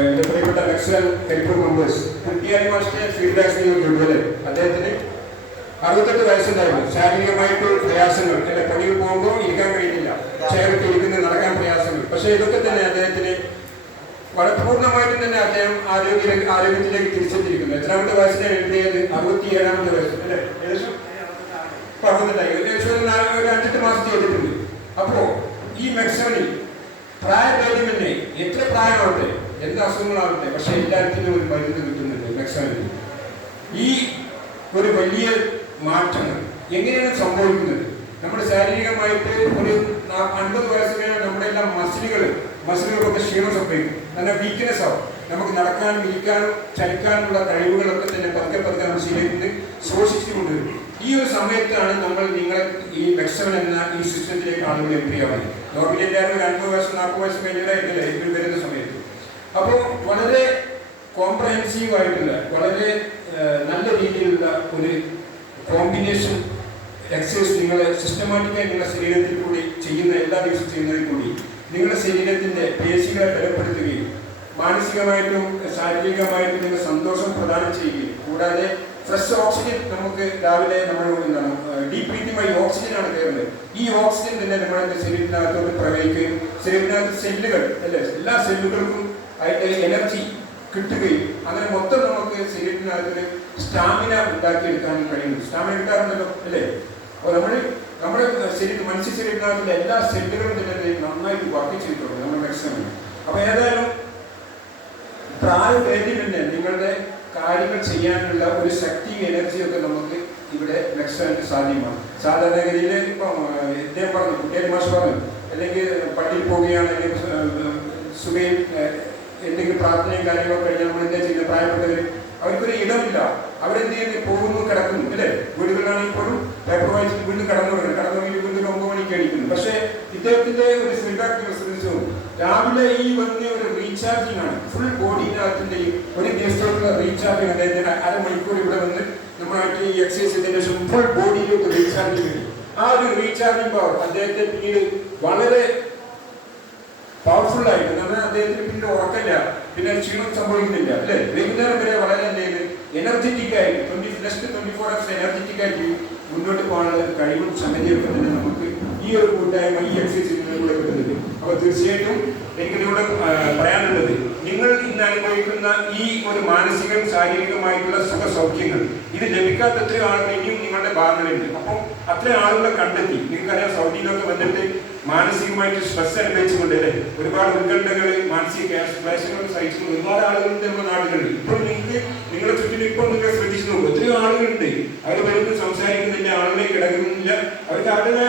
എന്റെ പ്രിയപ്പെട്ട Excel Karippur members Kuttiyani master feedbacks നിങ്ങൾ അദ്ദേഹത്തിന് അറുപത്തെട്ട് വയസ്സുണ്ടായിരുന്നു. ശാരീരികമായിട്ട് പ്രയാസങ്ങൾ. എന്റെ പണിയിൽ പോകുമ്പോൾ ഇരിക്കാൻ കഴിയുന്നില്ല. ചേർത്ത് ഇരിക്കുന്ന നടക്കാൻ പ്രയാസങ്ങൾ. പക്ഷേ ഇതൊക്കെ തന്നെ അദ്ദേഹത്തിന് വളരെ പൂർണമായിട്ടും തന്നെ അദ്ദേഹം ആരോഗ്യ ആരോഗ്യത്തിലേക്ക് തിരിച്ചെത്തിയിരിക്കുന്നു. എത്രാമത്തെ വയസ്സിലാണ് എഴുതിയത്? അറുപത്തി ഏഴാമത്തെ വയസ്സ് അല്ലേ? ഏകദേശം പറഞ്ഞിട്ടുണ്ടായി ഏകദേശം ഒരു അഞ്ചെട്ട് മാസം ചെയ്തിട്ടുണ്ട്. എന്ത് അസുഖങ്ങളാവട്ടെ പക്ഷെ എല്ലാത്തിനും ഒരു മരുന്ന് കിട്ടുന്നുണ്ട് മെക്സവനി ഈ ഒരു വലിയ മാറ്റങ്ങൾ എങ്ങനെയാണ് സംഭവിക്കുന്നത്? നമ്മുടെ ശാരീരികമായിട്ട് ഒരു അൻപത് വയസ്സ് കഴിഞ്ഞാൽ നമ്മുടെ എല്ലാം മസിലുകൾ മസിലുകളൊക്കെ ക്ഷീണം സംഭവിക്കും. നല്ല വീക്ക്നെസ് ആവും. നമുക്ക് നടക്കാനും ഇരിക്കാനും ചലിക്കാനുമുള്ള കഴിവുകളൊക്കെ തന്നെ പതുക്കെ പതുക്കെ നമ്മുടെ ശരീരത്തിൽ നിന്ന് ശോഷിച്ചുകൊണ്ടിരിക്കും ഈ ഒരു സമയത്താണ് നമ്മൾ നിങ്ങൾ ഈ ലക്ഷൻ എന്ന ഈ സിസ്റ്റത്തിലേക്ക് ആളുകൾ എൻട്രി ആവുന്നത് നോർമലി എല്ലാവരും ഒരു അൻപത് വയസ്സ് നാൽപ്പത് വയസ്സ് കഴിഞ്ഞാൽ ഇവർ വരുന്ന സമയത്ത്. അപ്പോൾ വളരെ കോംപ്രഹെൻസീവ് ആയിട്ടുള്ള വളരെ നല്ല രീതിയിലുള്ള ഒരു കോമ്പിനേഷൻ എക്സസൈസ് നിങ്ങൾ സിസ്റ്റമാറ്റിക്കായി നിങ്ങളുടെ ശരീരത്തിൽ കൂടി ചെയ്യുന്ന എല്ലാ ദിവസവും ചെയ്യുന്നതിൽ കൂടി നിങ്ങളുടെ ശരീരത്തിന്റെ പേശികളെ ബലപ്പെടുത്തുകയും മാനസികമായിട്ടും ശാരീരികമായിട്ടും നിങ്ങൾ സന്തോഷം പ്രദാനം ചെയ്യുകയും കൂടാതെ ഫ്രഷ് ഓക്സിജൻ നമുക്ക് രാവിലെ നമ്മൾ എന്താണ് ഡീപ് ബ്രീത്തിങ് ഓക്സിജൻ ആണ് കയറുന്നത്. ഈ ഓക്സിജൻ തന്നെ നമ്മുടെ ശരീരത്തിനകത്തോട്ട് പ്രവഹിക്കുകയും ശരീരത്തിനകത്ത് സെല്ലുകൾ അല്ലേ എല്ലാ സെല്ലുകൾക്കും അതിന്റെ എനർജി കിട്ടുകയും അങ്ങനെ മൊത്തം നമുക്ക് ശരീരത്തിനകത്ത് സ്റ്റാമിന ഉണ്ടാക്കിയെടുക്കാൻ കഴിയും സ്റ്റാമിന കിട്ടാറുണ്ടല്ലോ അല്ലേ? അപ്പോൾ നമ്മൾ നമ്മുടെ ശരീരം മനുഷ്യ ശരീരത്തിനകത്തുള്ള എല്ലാ സെല്ലുകളും തന്നെ നന്നായിട്ട് വർക്ക് ചെയ്തിട്ടുണ്ട് നമ്മുടെ മാക്സിമം അപ്പോൾ ഏതായാലും പ്രായഭേദം തന്നെ നിങ്ങളുടെ കാര്യങ്ങൾ ചെയ്യാനുള്ള ഒരു ശക്തി എനർജിയൊക്കെ നമുക്ക് ഇവിടെ മെക്സിമം സാധ്യമാണ്. സാധാരണഗതിയിൽ ഇപ്പം ഇദ്ദേഹം പറഞ്ഞു കുട്ടിയെ മാഷ് പറഞ്ഞു അല്ലെങ്കിൽ പള്ളിയിൽ പോവുകയാണെങ്കിൽ സുഖയും എന്തെങ്കിലും പ്രാർത്ഥനയും കാര്യങ്ങളൊക്കെ കഴിഞ്ഞാൽ നമ്മൾ എന്താ ചെയ്യുന്നത്? പ്രായപ്പെട്ടവർ അവർക്കൊരു ഇടമില്ല. അവരെന്ത് ചെയ്യുന്നത് പോകുന്നു കിടക്കുന്നു അല്ലേ? വീടുകളിലാണെങ്കിൽ പോലും പേപ്പർ വായിച്ച് വീണ്ടും കടന്നു വരുന്നത് കടന്നു വീണ്ടും ഒമ്പത് മണിക്ക് കഴിക്കുന്നു പക്ഷേ ഇദ്ദേഹത്തിന്റെ ഒരു ഫീഡ്ബാക്ക് ശ്രദ്ധിച്ചു രാവിലെ ഈ വന്ന ഒരു റീചാർജിങ് ആണ്. ഫുൾ ബോഡിനകത്തിന്റെ ഒരു ദിവസത്തോടുള്ള റീചാർജിങ് അദ്ദേഹത്തിന് അരമണിക്കൂർ ഇവിടെ വന്ന് നമ്മളായിട്ട് ഈ എക്സസൈസ് ശേഷം ഫുൾ ബോഡിയിലേക്ക് റീചാർജ് വരും ആ ഒരു റീചാർജിങ് പവർ അദ്ദേഹത്തെ പിന്നീട് വളരെ പവർഫുൾ ആയിട്ട് കാരണം അദ്ദേഹത്തിന് പിന്നെ ഉറക്കമില്ല. പിന്നെ ക്ഷീണം സംഭവിക്കുന്നില്ല അല്ലേ? വൈകുന്നേരം വരെ വളരെ എന്തെയ്യുന്നത് എനർജറ്റിക് ആയിട്ട് ട്വന്റി ഫോർ അവേഴ്സ് എനർജറ്റിക് ആയിട്ട് മുന്നോട്ട് പോകാനുള്ള കഴിവും സമയം നമുക്ക് ഈ ഒരു കൂട്ടായ്മ ഈ എക്സസൈസിലൂടെ കിട്ടുന്നുണ്ട്. അപ്പൊ തീർച്ചയായിട്ടും എനിക്ക് നിങ്ങളോട് പറയാനുള്ളത് നിങ്ങൾ ഇന്ന് അനുഭവിക്കുന്ന ഈ ഒരു മാനസിക ശാരീരികമായിട്ടുള്ള സുഖ സൗഖ്യങ്ങൾ ഇത് ലഭിക്കാത്ത എത്രയോ ആളുകൾ ഇനിയും നിങ്ങളുടെ ഭാഗങ്ങളുണ്ട് അപ്പം അത്രയും ആളുകളെ കണ്ടെത്തി. നിങ്ങൾക്കറിയാം സൗദിയിലൊക്കെ വന്നിട്ട് മാനസികമായിട്ട് സ്ട്രെസ് അനുഭവിച്ചുകൊണ്ട് അല്ലേ? ഒരുപാട് ഉത്കണ്ഠകൾ മാനസിക ക്ലേശങ്ങൾ സഹിച്ചുകൊണ്ട് ഒരുപാട് ആളുകളുണ്ട് നമ്മുടെ നാടുകളിൽ. ഇപ്പോൾ നിങ്ങൾക്ക് നിങ്ങളുടെ ചുറ്റിനും ഇപ്പോൾ നിങ്ങൾ ശ്രദ്ധിച്ചു നോക്കും. എത്രയോ ആളുകളുണ്ട്. അവർ വരുന്നത് സംസാരിക്കുന്നില്ല ആളുകളെ കിടക്കുന്നില്ല. അവർക്ക് അവരുടേതായ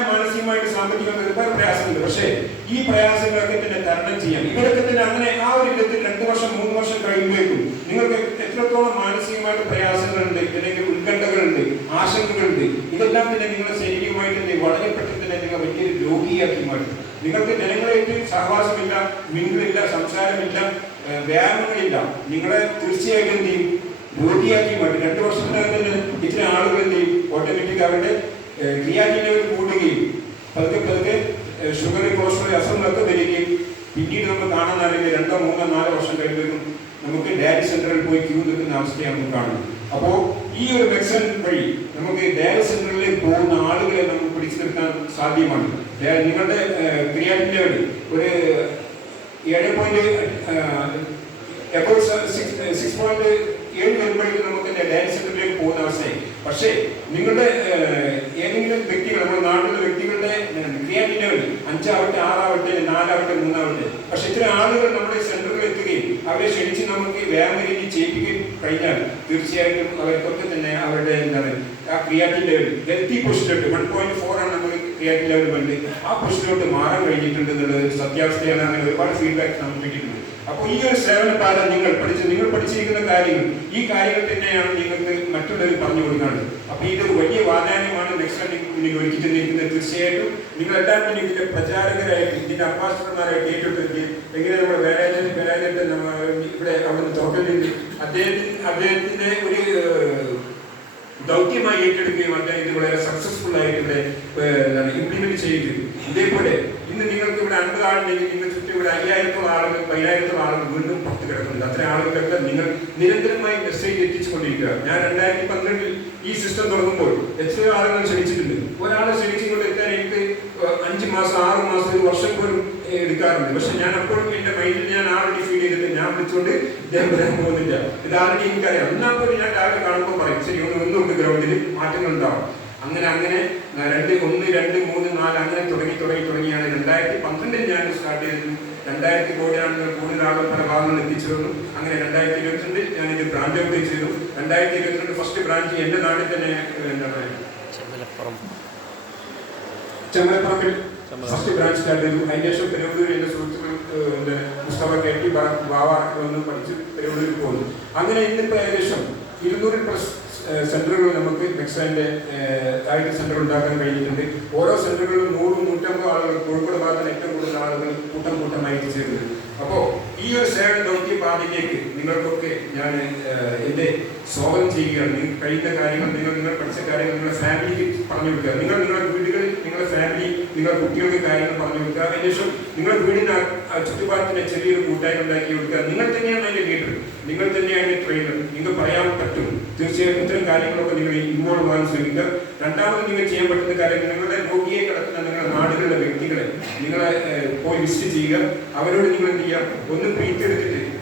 മാനസികമായിട്ട് സാമ്പത്തികമായിട്ട് ഒരുപാട് പ്രയാസമുണ്ട്. പക്ഷേ ഈ പ്രയാസങ്ങളൊക്കെ തന്നെ തരണം ചെയ്യാം. ഇവരൊക്കെ തന്നെ അങ്ങനെ ആ ഒരു വിധത്തിൽ രണ്ട് വർഷം മൂന്ന് വർഷം കഴിയുമ്പോഴേക്കും നിങ്ങൾക്ക് എത്രത്തോളം മാനസികമായിട്ട് പ്രയാസങ്ങളുണ്ട് അല്ലെങ്കിൽ ഉത്കണ്ഠകളുണ്ട് ആശങ്കകളുണ്ട് ഇതെല്ലാം തന്നെ നിങ്ങളുടെ ശരീരമായിട്ട് തന്നെ വളരെ പെട്ടെന്ന് തന്നെ നിങ്ങൾ വലിയൊരു രോഗിയാക്കി മാറ്റും. നിങ്ങൾക്ക് ജനങ്ങളായിട്ട് സഹവാസമില്ല മിങ്കിളില്ല സംസാരമില്ല വ്യായാമങ്ങളില്ല. നിങ്ങളെ തീർച്ചയായിട്ടും എന്ത് ചെയ്യും? രോഗിയാക്കി മാറ്റും. രണ്ട് വർഷത്തിനകം തന്നെ ഇത്ര ആളുകൾ എന്ത് ചെയ്യും? ഓട്ടോമാറ്റിക് അവരുടെ കൂടുകയും പതുക്കെ പതുക്കെ ഷുഗർ കൊളസ്ട്രോൾ അസുഖങ്ങളൊക്കെ വരികയും പിന്നീട് നമ്മൾ കാണാനാണെങ്കിൽ രണ്ടോ മൂന്നോ നാലോ വർഷം കഴിയുമ്പോഴും നമുക്ക് ഡയാലിസ് സെന്ററിൽ പോയി ക്യൂ നിൽക്കുന്ന അവസ്ഥയാണ് നമുക്ക് കാണുന്നത്. അപ്പോൾ ഈ ഒരു മെഡിസിൻ വഴി നമുക്ക് ഡയാലിസ് സെന്ററിലേക്ക് പോകുന്ന ആളുകളെ നമുക്ക് പിടിച്ചു നിർത്താൻ സാധ്യമാണ് നിങ്ങളുടെ ക്രിയാറ്റിൻ ലെവൽ ഒരു ഏഴ് പോയിന്റ് സിക്സ് പോയിന്റ് ഏഴ് വരുമ്പോഴേക്കും നമുക്ക് ഡാൻസ് സെന്ററിലേക്ക് പോകുന്ന അവസ്ഥയായി. പക്ഷേ നിങ്ങളുടെ ഏതെങ്കിലും വ്യക്തികൾ നമ്മുടെ നാട്ടിലെ വ്യക്തികളുടെ ക്രിയാറ്റിൻ ലെവൽ അഞ്ചാവട്ടെ ആറാവട്ടെ നാലാവട്ടെ മൂന്നാവട്ടെ പക്ഷെ ഇത്ര ആളുകൾ നമ്മുടെ സെന്ററിൽ എത്തുകയും അവരെ ക്ഷണിച്ച് നമുക്ക് വ്യായാമ രീതി ചെയ്യിപ്പിക്കുകയും കഴിഞ്ഞാൽ തീർച്ചയായിട്ടും അവർക്കൊക്കെ തന്നെ അവരുടെ എന്താണ് ആ ക്രിയാറ്റിൻ ലെവൽ ഹെൽത്തി പൊസിഷനിലോട്ട് വൺ പോയിന്റ് ഫോർ ആണ് നമ്മൾ ലെവൽ വേണ്ടി ആ പൊസിഷനിലോട്ട് മാറാൻ കഴിഞ്ഞിട്ടുണ്ട് എന്നുള്ളത് സത്യാവസ്ഥയാണ്. അങ്ങനെ ഒരുപാട് ഫീഡ്ബാക്ക് നമുക്ക് കിട്ടിയിട്ടുണ്ട്. അപ്പോൾ ഈ ഒരു സേവന പാഠം നിങ്ങൾ പഠിച്ച് നിങ്ങൾ പഠിച്ചിരിക്കുന്ന കാര്യങ്ങൾ ഈ കാര്യങ്ങൾ തന്നെയാണ് നിങ്ങൾക്ക് മറ്റുള്ളവർ പറഞ്ഞു കൊടുക്കുന്നത് അപ്പോൾ ഇത് വലിയ വാതായനമാണ് നെക്സ്റ്റ് നിങ്ങൾ ഒരുക്കി തന്നിരിക്കുന്നത് തീർച്ചയായിട്ടും നിങ്ങൾ എല്ലാവരും ഇതിന്റെ പ്രചാരകരായിട്ട് ഇതിന്റെ അംബാസിഡർമാരായിട്ട് ഏറ്റെടുത്ത് എങ്ങനെ നമ്മുടെ വേലാജൻ വേലാജന്റെ ഇവിടെ അവിടുന്ന് തുറക്കലുണ്ട് അദ്ദേഹത്തിന് അദ്ദേഹത്തിന്റെ ഒരു ദൗത്യമായി ഏറ്റെടുക്കുകയും അദ്ദേഹം ഇത് വളരെ സക്സസ്ഫുൾ ആയിട്ട് ഇവിടെ ഇംപ്ലിമെന്റ് ചെയ്യുന്നത് ഇതേപോലെ ഇന്ന് നിങ്ങൾക്ക് ഇവിടെ അൻപത് ആളുണ്ടെങ്കിൽ നിങ്ങൾ ചുറ്റും ഇവിടെ അയ്യായിരത്തോളം ആളുകൾ പതിനായിരത്തോളം ആളുകൾ വീണ്ടും പുറത്ത് കിടക്കുന്നുണ്ട്. അത്ര ആളുകൾക്ക് നിങ്ങൾ നിരന്തരമായി മെസ്സേജ് എത്തിച്ചുകൊണ്ടിരിക്കുക. ഞാൻ രണ്ടായിരത്തി പന്ത്രണ്ടിൽ ഈ സിസ്റ്റം തുടങ്ങുമ്പോൾ എത്ര ആളുകൾ ക്ഷണിച്ചിട്ടുണ്ട്. ഒരാളെ ക്ഷണിച്ചുകൊണ്ട് എത്താൻ എനിക്ക് അഞ്ച് മാസം ആറ് മാസം ഒരു വർഷം പോലും എടുക്കാറുണ്ട്. പക്ഷെ ഞാൻ അപ്പോഴും എന്റെ മൈൻഡിൽ ഞാൻ ആൾറെഡി ഫീൽ ചെയ്തിട്ട് ഞാൻ വിളിച്ചുകൊണ്ട് ഇദ്ദേഹം വരാൻ പോകുന്നില്ല. ഇത് ആൾറെഡി എനിക്കറിയാം. എന്നാൽ പോലും ഞാൻ രാവിലെ കാണുമ്പോൾ പറയും ശരി ഒന്ന് ഒന്നുകൊണ്ട് ഗ്രൗണ്ടിൽ മാറ്റങ്ങൾ ഉണ്ടാവും അങ്ങനെ അങ്ങനെ രണ്ട് ഒന്ന് രണ്ട് മൂന്ന് നാല് അങ്ങനെ തുടങ്ങി തുടങ്ങി തുടങ്ങിയാണ്. രണ്ടായിരത്തി പന്ത്രണ്ടിൽ ഞാൻ സ്റ്റാർട്ട് ചെയ്തു. രണ്ടായിരത്തി കോടിയാണ് കൂടുതൽ ആളുകൾ പല ഭാഗങ്ങളിൽ എത്തിച്ചേർന്നു അങ്ങനെ രണ്ടായിരത്തി ഇരുപത്തിരണ്ടിൽ ഞാൻ ഇത് ബ്രാഞ്ച് ഔട്ട് ചെയ്തു. രണ്ടായിരത്തി ഇരുപത്തിരണ്ട് ഫസ്റ്റ് ബ്രാഞ്ച് എന്റെ നാട്ടിൽ തന്നെ എന്താണ് ചെമ്മലപ്പുറത്തിൽ ഫസ്റ്റ് ബ്രാഞ്ച് സ്റ്റാർട്ട് ചെയ്തു. അതിന് ശേഷം പെരുവള്ളൂർ എന്റെ സുഹൃത്തുക്കൾ പിന്നെ മുസ്തഫ ബാവ വന്ന് പഠിച്ച് പെരുവൂരിൽ പോകുന്നു അങ്ങനെ ഇന്നിപ്പോൾ ഏകദേശം ഇരുന്നൂറിൽ പ്ലസ് സെന്ററുകൾ നമുക്ക് നെക്സാന്റെ ആയിട്ട് സെന്റർ ഉണ്ടാക്കാൻ കഴിഞ്ഞിട്ടുണ്ട്. ഓരോ സെന്ററുകളിലും നൂറ് നൂറ്റമ്പത് ആളുകൾ കോഴിക്കോട് ഭാഗത്തിൽ ഏറ്റവും കൂടുതൽ ആളുകൾ കൂട്ടം കൂട്ടമായിട്ട് ചേരുന്നത് അപ്പോൾ ഈ ഒരു സേവന ദൗത്യ പാതയിലേക്ക് നിങ്ങൾക്കൊക്കെ ഞാൻ എന്റെ സ്വാഗതം ചെയ്യുകയാണ്. നിങ്ങൾ കഴിയുന്ന കാര്യങ്ങൾ നിങ്ങൾ നിങ്ങൾ പഠിച്ച കാര്യങ്ങൾ നിങ്ങളുടെ ഫാമിലിക്ക് പറഞ്ഞു കൊടുക്കുക. നിങ്ങൾ നിങ്ങളുടെ വീടുകളിൽ നിങ്ങളുടെ ഫാമിലി നിങ്ങളുടെ കുട്ടികൾക്ക് കാര്യങ്ങൾ പറഞ്ഞു കൊടുക്കുക. അതിനുശേഷം നിങ്ങളുടെ വീടിന് ചുറ്റുപാടത്തിന്റെ ചെറിയൊരു കൂട്ടായ്മ ഉണ്ടാക്കി കൊടുക്കുക. നിങ്ങൾ തന്നെയാണ് അതിന്റെ ലീഡർ നിങ്ങൾ തന്നെയാണ് ട്രെയിനർ നിങ്ങൾ പറയാൻ തീർച്ചയായിട്ടും ഇത്തരം കാര്യങ്ങളൊക്കെ നിങ്ങൾ ഇൻവോൾവ് ആകാൻ ശ്രമിക്കുക. രണ്ടാമത് നിങ്ങൾ ചെയ്യാൻ പറ്റുന്ന കാര്യം നിങ്ങളുടെ രോഗിയെ കിടക്കുന്ന നിങ്ങളുടെ നാടുകളിലെ വ്യക്തികളെ നിങ്ങളെ പോയി വിസിറ്റ് ചെയ്യുക. അവരോട് നിങ്ങൾ എന്ത് ചെയ്യുക ഒന്ന് ബ്രീത്ത്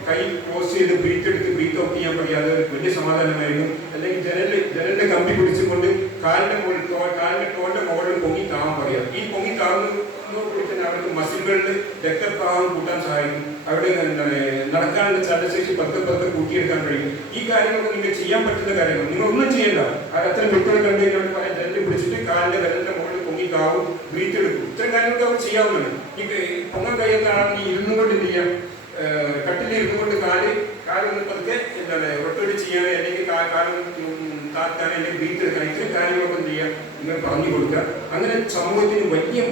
കൈ ക്ലോസ് ചെയ്ത് ബ്രീത്ത് എടുത്ത് ഓഫ് ചെയ്യാൻ പറയാതെ വലിയ സമാധാനമായിരുന്നു. അല്ലെങ്കിൽ ജനലിൽ ജനലിന്റെ കമ്പി പിടിച്ചുകൊണ്ട് കാലിന്റെ മുകളിൽ കാലിന്റെ തോളിന്റെ മുകളിൽ പൊങ്ങി താമ പറയാം ഈ പൊങ്ങി മസിലുകളിൽ രക്തപ്രവാഹം കൂട്ടാൻ സഹായിക്കും. അവിടെ നടക്കാനുള്ള ചലശേഷി പത്ത് പത്ത് കൂട്ടിയെടുക്കാൻ കഴിയും. ഈ കാര്യങ്ങളൊക്കെ നിങ്ങൾക്ക് ചെയ്യാൻ പറ്റുന്ന കാര്യങ്ങൾ നിങ്ങൾ ഒന്നും ചെയ്യണ്ട. അത് അത്തരം വ്യക്തികൾ കണ്ടു കഴിഞ്ഞാൽ ജനലിൽ പിടിച്ചിട്ട് കാലിന്റെ വിരലിന്റെ മുകളിൽ പൊങ്ങി കാവും എടുക്കും. ഇത്തരം കാര്യങ്ങളൊക്കെ അവർ ചെയ്യാവുന്നതാണ്. ഈ പൊങ്ങാൻ കയ്യത്താണെങ്കിൽ ഇരുന്നു കൊണ്ട് എന്ത് ചെയ്യാം? ഏഹ് ഇരുന്നു കൊണ്ട് കാൽ കാൽ പതുക്കെ എന്താണ് റൊട്ടേറ്റ് ചെയ്യാനോ അല്ലെങ്കിൽ താത്താനോ അല്ലെങ്കിൽ വീട്ടെടുക്കാൻ ഇത്തരം കാര്യങ്ങളൊക്കെ എന്ത് ചെയ്യാം? നിങ്ങൾ പറഞ്ഞു കൊടുക്കുക. അങ്ങനെ സമൂഹത്തിന് വലിയ